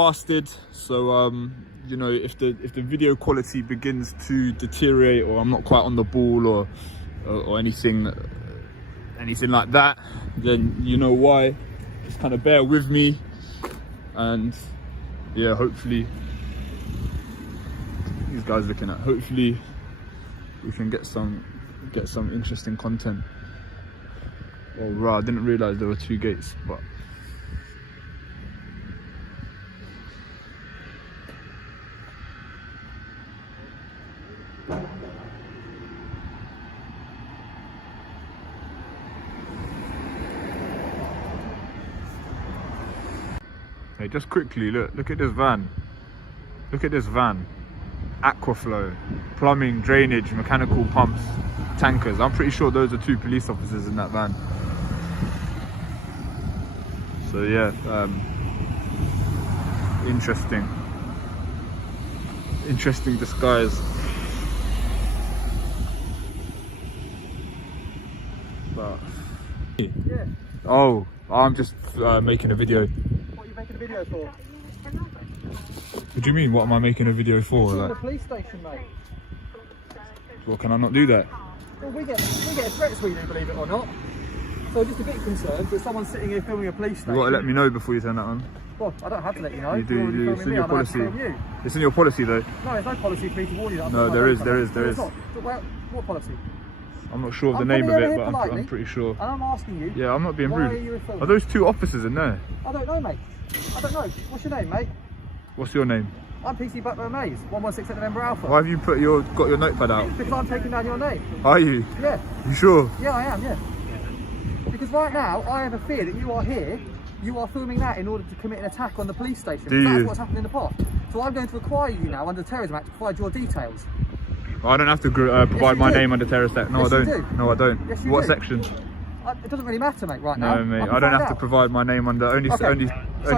fasted, so you know, if the video quality begins to deteriorate, or I'm not quite on the ball, or anything like that, then you know why. Just kind of bear with me, and yeah, hopefully these guys looking at, hopefully we can get some interesting content. Oh right, I didn't realize there were 2 gates, but hey, just quickly, look at this van. Look at this van. Aquaflow, plumbing, drainage, mechanical pumps, tankers. I'm pretty sure those are 2 police officers in that van. So yeah, interesting disguise. But yeah. Oh, I'm just making a video. What are you making a video for? What do you mean, what am I making a video for? You're like, at the police station, mate. Well, can I not do that? Well, we get threats, we do, believe it or not. So just a bit concerned that someone's sitting here filming a police station. You've got to let me know before you turn that on. Well, I don't have to let you know. You do. It's in your policy. It's in your policy, though. No, there's no policy for me to warn you. That No, there is. What policy? I'm not sure of the name of it, but I'm pretty sure. And I'm asking you. Yeah, I'm not being rude. Why are you filming? Are those 2 officers in there? I don't know, mate. I don't know. What's your name, mate? What's your name? I'm PC Blackburn Maze, 116 November Alpha. Why have you got your notepad out? Because I'm taking down your name. Are you? Yeah. You sure? Yeah, I am, yeah. Because right now, I have a fear that you are here, you are filming that in order to commit an attack on the police station. That's what's happened in the past. So I'm going to require you now, under the Terrorism Act, to provide your details. I don't have to provide my name under Terrorist Act. No, yes, I don't. You do. No, I don't. Yes, you what do. section? It doesn't really matter, mate, right now. No, mate, I don't have to provide my name under only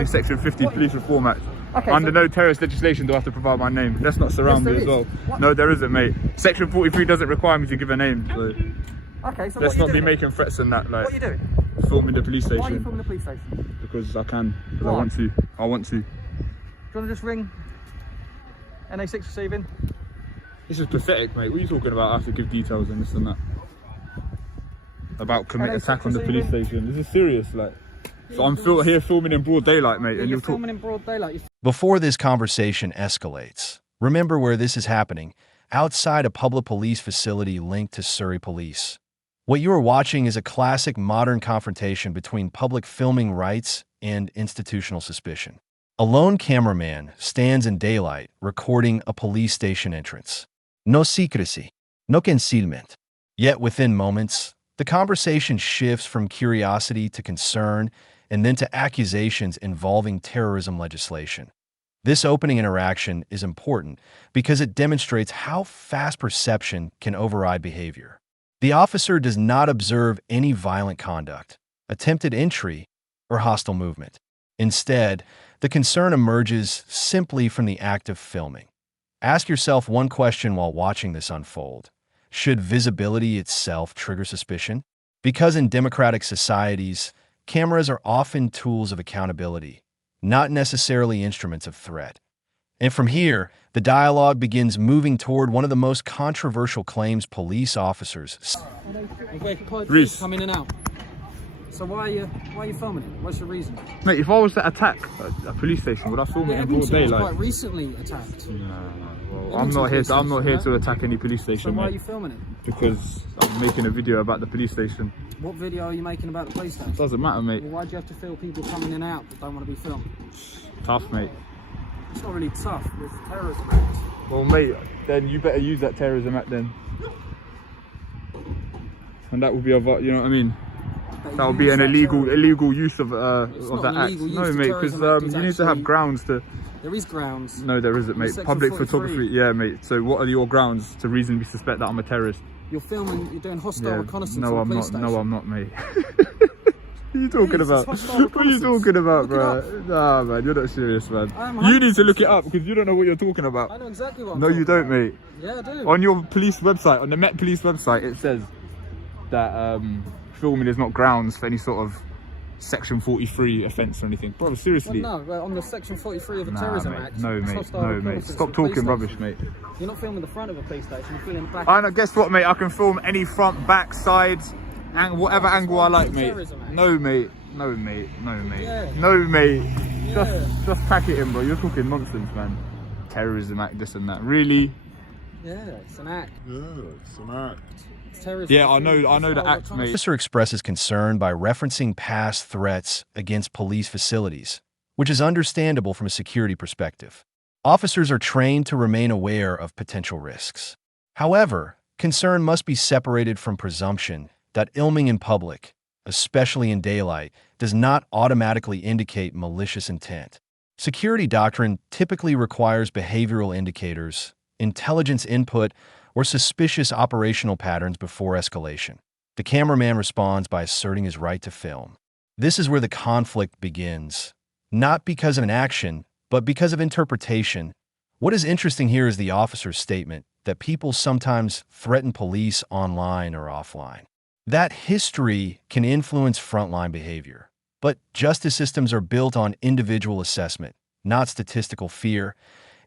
Section 50 Police Reform Act. Okay, under no terrorist legislation do I have to provide my name. Let's not surround me as well. What? No, there isn't, mate. Section 43 doesn't require me to give a name. So okay, so let's not be making threats and that. Like, what are you doing? Filming the police station. Why are you filming the police station? Because I can. Because I want to. I want to. Do you want to just ring NA6 receiving? This is pathetic, mate. What are you talking about? I have to give details and this and that. About commit attack on the police station. This is serious, like. So I'm here filming in broad daylight, mate. Yeah, and you're filming in broad daylight. Before this conversation escalates, remember where this is happening, outside a public police facility linked to Surrey Police. What you are watching is a classic modern confrontation between public filming rights and institutional suspicion. A lone cameraman stands in daylight recording a police station entrance. No secrecy, no concealment. Yet within moments, the conversation shifts from curiosity to concern and then to accusations involving terrorism legislation. This opening interaction is important because it demonstrates how fast perception can override behavior. The officer does not observe any violent conduct, attempted entry, or hostile movement. Instead, the concern emerges simply from the act of filming. Ask yourself one question while watching this unfold. Should visibility itself trigger suspicion? Because in democratic societies, cameras are often tools of accountability, not necessarily instruments of threat. And from here, the dialogue begins moving toward one of the most controversial claims police officers. Reese. Come in and out. So why are you filming it? What's your reason? Mate, if I was to attack a police station, would I film it in broad daylight? Quite recently attacked. Well, I'm not here to attack any police station. So why mate. are you filming it? Because I'm making a video about the police station. What video are you making about the police station? Doesn't matter, mate. Well, why do you have to film people coming in and out that don't want to be filmed? Tough, mate. It's not really tough with Terrorism Act. Well, mate, then you better use that Terrorism Act then. And that would be you know what I mean? That would be an illegal use of that act. No, mate, because you need to have grounds to. There is grounds. No, there isn't, mate. Public photography. Yeah, mate. So what are your grounds to reasonably suspect that I'm a terrorist? You're filming. You're doing hostile reconnaissance. No, I'm not. No, I'm not, mate. What are you talking about? What are you talking about, bro? Nah, man, you're not serious, man. You need to look it up because you don't know what you're talking about. I know exactly what I'm No, you don't, mate. Yeah, I do. On your police website, on the Met Police website, it says that filming is not grounds for any sort of Section 43 offence or anything. Bro, seriously. Well, no, we're on the Section 43 of the Terrorism Act. No, mate. Hostile No, mate. reconnaissance Stop of a police talking rubbish, station. mate. You're not filming the front of a police station, you're filming the back. I know, guess what, mate? I can film any front, back, sides, and whatever angle I like, mate. No, mate. No, mate. No, mate. Yeah. No, mate. Yeah. Just pack it in, bro. You're talking nonsense, man. Terrorism Act, this and that. Really? Yeah, it's an act. Yeah, it's an act. It's terrorism. Yeah, I know the act, mate. Officer expresses concern by referencing past threats against police facilities, which is understandable from a security perspective. Officers are trained to remain aware of potential risks. However, concern must be separated from presumption that filming in public, especially in daylight, does not automatically indicate malicious intent. Security doctrine typically requires behavioral indicators, intelligence input, or suspicious operational patterns before escalation. The cameraman responds by asserting his right to film. This is where the conflict begins, not because of an action, but because of interpretation. What is interesting here is the officer's statement that people sometimes threaten police online or offline. That history can influence frontline behavior, but justice systems are built on individual assessment, not statistical fear.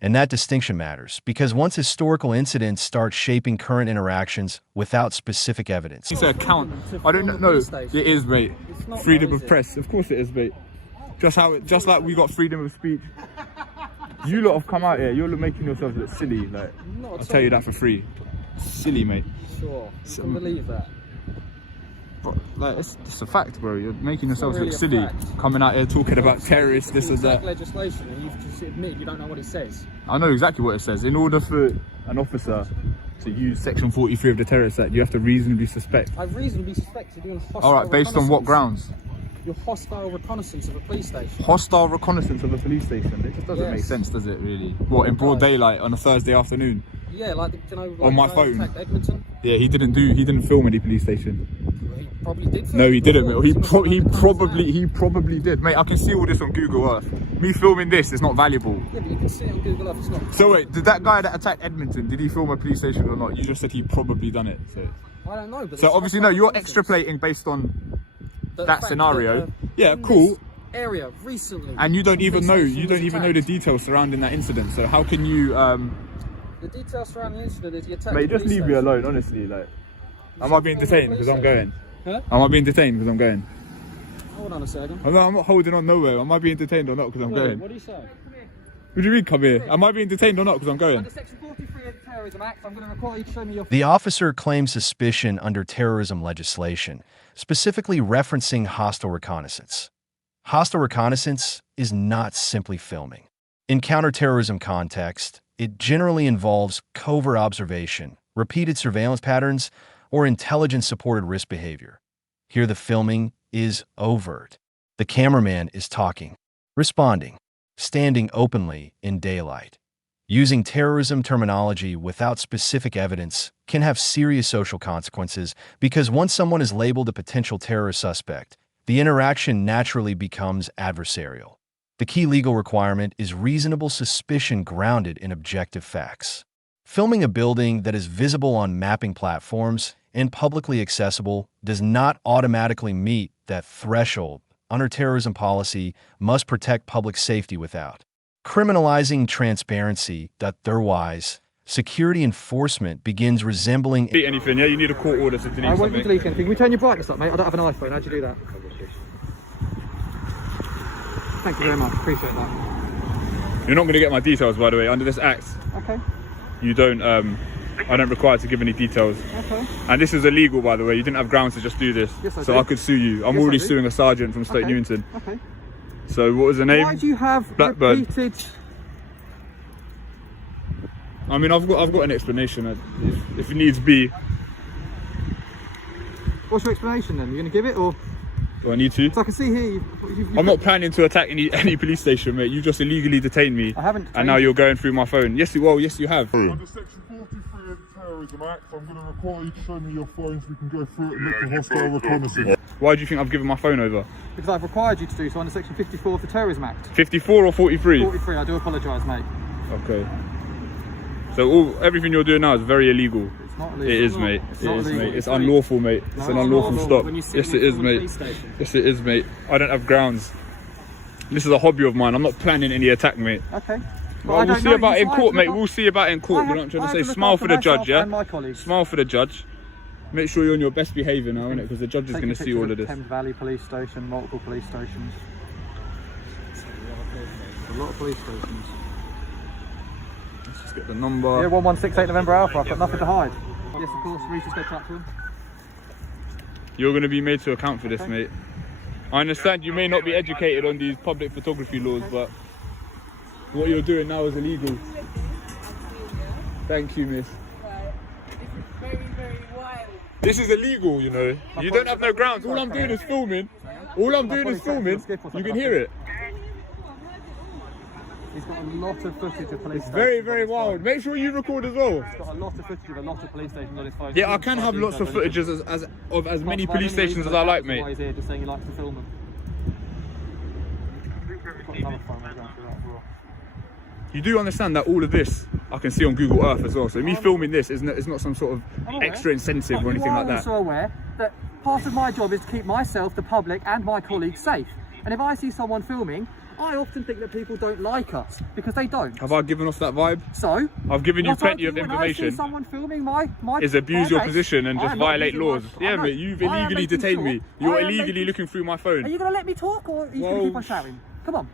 And that distinction matters because once historical incidents start shaping current interactions without specific evidence. It's an account. I don't know. It is, mate. Freedom of press. Of course it is, mate. Just like we got freedom of speech. You lot have come out here. You're making yourselves look silly. Like, I'll tell you that for free. Silly, mate. Sure. I can believe that. But, like, it's a fact, bro. You're making yourselves look silly. Coming out here talking about terrorists, this and that. Legislation, and you've just admitted you don't know what it says. I know exactly what it says. In order for an officer to use Section 43 of the Terrorist Act, you have to reasonably suspect. I reasonably suspect you're doing hostile. All right, based on what grounds? Your hostile reconnaissance of a police station. Hostile reconnaissance of a police station. It just doesn't make sense, does it? Really? What, in broad daylight on a Thursday afternoon? Yeah, like on my phone. Edmonton. Yeah, he didn't film any police station. He probably did. No, he didn't. He probably did, mate. I can see all this on Google Earth. Me filming this is not valuable. Yeah, but you can see it on Google Earth. It's not. So wait, did that guy that attacked Edmonton, did he film a police station or not? You just said he probably done it. So I don't know. But so obviously no, you're extrapolating based on that scenario. Yeah, cool. Area recently. And you don't even know. You don't even know the details surrounding that incident. So how can you? The details surrounding the incident is the attack. Mate, just leave me alone, honestly. Like, am I being detained because I'm going? Huh? Am I being detained because I'm going? Hold on a second. I'm not holding on nowhere. Am I being detained or not because I'm going? What do you say? What do you mean, come here? Am I being detained or not because I'm going? Under Section 43 of the Terrorism Act, I'm going to require you to show me your... The officer claims suspicion under terrorism legislation, specifically referencing hostile reconnaissance. Hostile reconnaissance is not simply filming. In counterterrorism context, it generally involves covert observation, repeated surveillance patterns, or intelligence-supported risk behavior. Here the filming is overt. The cameraman is talking, responding, standing openly in daylight. Using terrorism terminology without specific evidence can have serious social consequences because once someone is labeled a potential terrorist suspect, the interaction naturally becomes adversarial. The key legal requirement is reasonable suspicion grounded in objective facts. Filming a building that is visible on mapping platforms and publicly accessible does not automatically meet that threshold. Under terrorism policy must protect public safety without criminalizing transparency. Otherwise, security enforcement begins resembling Anything, yeah? You need a court order to delete I won't something. delete anything. Can we turn your brightness up, mate? I don't have an iPhone. How'd you do that? Thank you very much. Appreciate that. You're not going to get my details, by the way. Under this act, Okay. you don't. I don't require to give any details. Okay. And this is illegal, by the way. You didn't have grounds to just do this. Yes, I so do. I could sue you. I'm Yes, already I do. suing a sergeant from Stoke Newington. Okay. So what was the name? Why do you have Blackburn. repeated... I mean, I've got an explanation if it needs be. What's your explanation then? You're going to give it, or... Do I need to? So I can see here you've I'm not planning to attack any police station, mate. You just illegally detained me. I haven't detained And now you. you're going through my phone. Yes, yes, you have. Under Section 43 of the Terrorism Act, I'm going to require you to show me your phone so we can go through it and look for hostile reconnaissance. Why do you think I've given my phone over? Because I've required you to do so under Section 54 of the Terrorism Act. 54 or 43? 43, I do apologise, mate. Okay. So everything you're doing now is very illegal. It's not It illegal. is, mate. It not is, illegal. mate. It's unlawful, mate. It's an No, unlawful it's stop. when you sit Yes, in it is, the mate. police station. Yes, it is, mate. I don't have grounds. This is a hobby of mine. I'm not planning any attack, mate. Okay. Well, we'll see about it in court, mate. We'll see about it in court. You know what I'm trying to say? Smile for the judge, yeah? And my colleagues. Smile for the judge. Make sure you're on your best behaviour now, innit? Because the judge is going to see all of this. Thames Valley Police Station, multiple police stations. A lot of police stations. Let's just get the number. Yeah, 1168 November Alpha. I've got nothing to hide. Yes, of course. Reach, just go chat to him. You're going to be made to account for this, mate. I understand you may not be educated on these public photography laws, but what you're doing now is illegal. Thank you, miss. Very, very wild. This is illegal, you know. You don't have no grounds. All I'm doing is filming. All I'm doing is filming. You can hear it. He's got a lot of footage of police stations. Very, very wild. Make sure you record as well. He's got a lot of footage of a lot of police stations on his phone. Yeah, I can have lots of footage of as many police stations as I like, mate. He's here just saying he likes to film them. Got another phone going through that as well. You do understand that all of this I can see on Google Earth as well. So me filming this is not some sort of extra incentive or anything like that. I'm also aware that part of my job is to keep myself, the public, and my colleagues safe. And if I see someone filming, I often think that people don't like us because they don't. Have I given off that vibe? So I've given you what plenty I of do when I see information. someone filming my Is abuse your base, position and I just am not violate abusing laws. my- Yeah, I know. mate, you've I am illegally making detained sure- me. You're I am illegally making- looking through my Are phone. you going to let me talk or are you going to keep on shouting? Come on.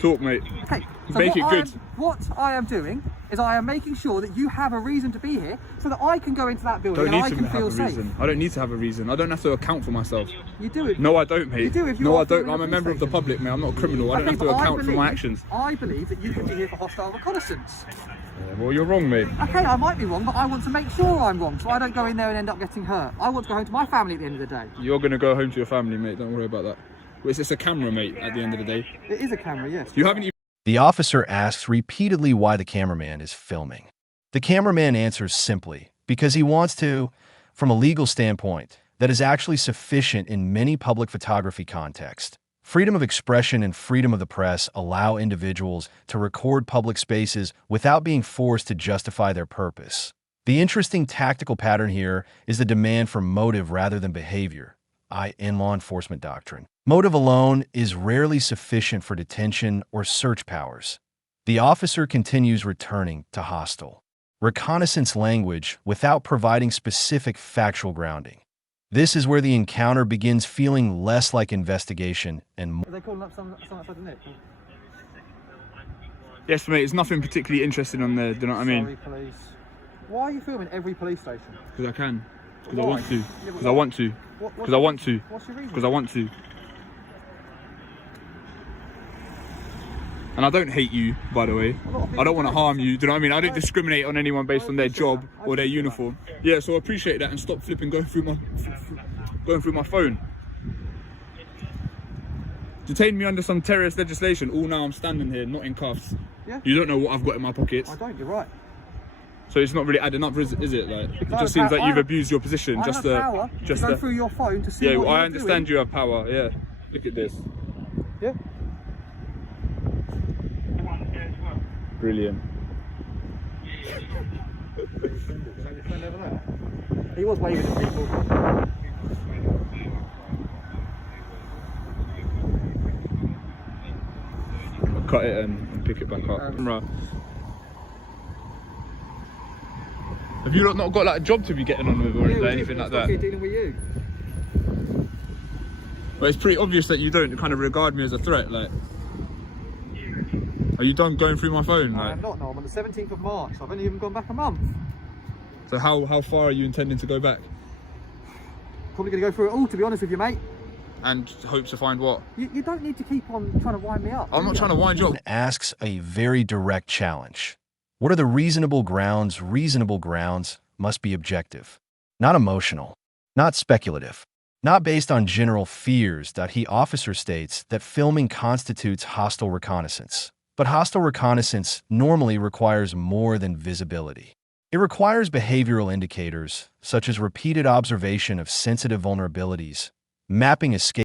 Talk, mate. Okay, so Make it good. What I am doing is I am making sure that you have a reason to be here so that I can go into that building Don't and need I to can have a feel safe. reason. I don't need to have a reason. I don't have to account for myself. You do it. No, I don't, mate. You do if you no, are I don't. filming I'm a a police member of the station. public, mate. I'm not a criminal. I don't Okay, have to but account for my actions. I believe that you can be here for hostile reconnaissance. Yeah, well, you're wrong, mate. Okay, I might be wrong, but I want to make sure I'm wrong so I don't go in there and end up getting hurt. I want to go home to my family at the end of the day. You're going to go home to your family, mate. Don't worry about that. It's just a camera, mate, at the end of the day. It is a camera, yes. You haven't even... The officer asks repeatedly why the cameraman is filming. The cameraman answers simply, because he wants to. From a legal standpoint, that is actually sufficient in many public photography contexts. Freedom of expression and freedom of the press allow individuals to record public spaces without being forced to justify their purpose. The interesting tactical pattern here is the demand for motive rather than behavior, in law enforcement doctrine. Motive alone is rarely sufficient for detention or search powers. The officer continues returning to hostile reconnaissance language without providing specific factual grounding. This is where the encounter begins feeling less like investigation and more. Are they calling up someone outside the nick? Yes, mate, it's nothing particularly interesting on there, do you know what I mean? Sorry, police. Why are you filming every police station? Because I can. Because I Why? want to. Yeah, but Because I why? want to. Because I want to. What's your reason? Because I want to. And I don't hate you, by the way. I don't want to harm you. Do you know what I mean? I don't discriminate on anyone based on their job or their uniform. Yeah, so I appreciate that and stop flipping going through my phone. Detain me under some terrorist legislation. All now I'm standing here, not in cuffs. Yeah. You don't know what I've got in my pockets. I don't, you're right. So it's not really adding up, is it? Like, it I just seems have like you've power. abused your position. I just have power to go through your phone to see yeah, what well, I you're understand doing. you have power. Yeah, look at this. Yeah. Brilliant. He was waving at people. I'll cut it and pick it back up. Right. Have you not got like a job to be getting on with or anything like that? Dealing with you. Well, it's pretty obvious that you don't kind of regard me as a threat. Like, are you done going through my phone? I Like, am not, no. I'm on the 17th of March. I've only even gone back a month. so how far are you intending to go back? Probably going to go through it all, to be honest with you, mate. And hope to find what? You don't need to keep on trying to wind me up. I'm not trying to wind you up. Asks a very direct challenge. What are the reasonable grounds? Reasonable grounds must be objective, not emotional, not speculative, not based on general fears. He officer states that filming constitutes hostile reconnaissance. But hostile reconnaissance normally requires more than visibility. It requires behavioral indicators, such as repeated observation of sensitive vulnerabilities, mapping escape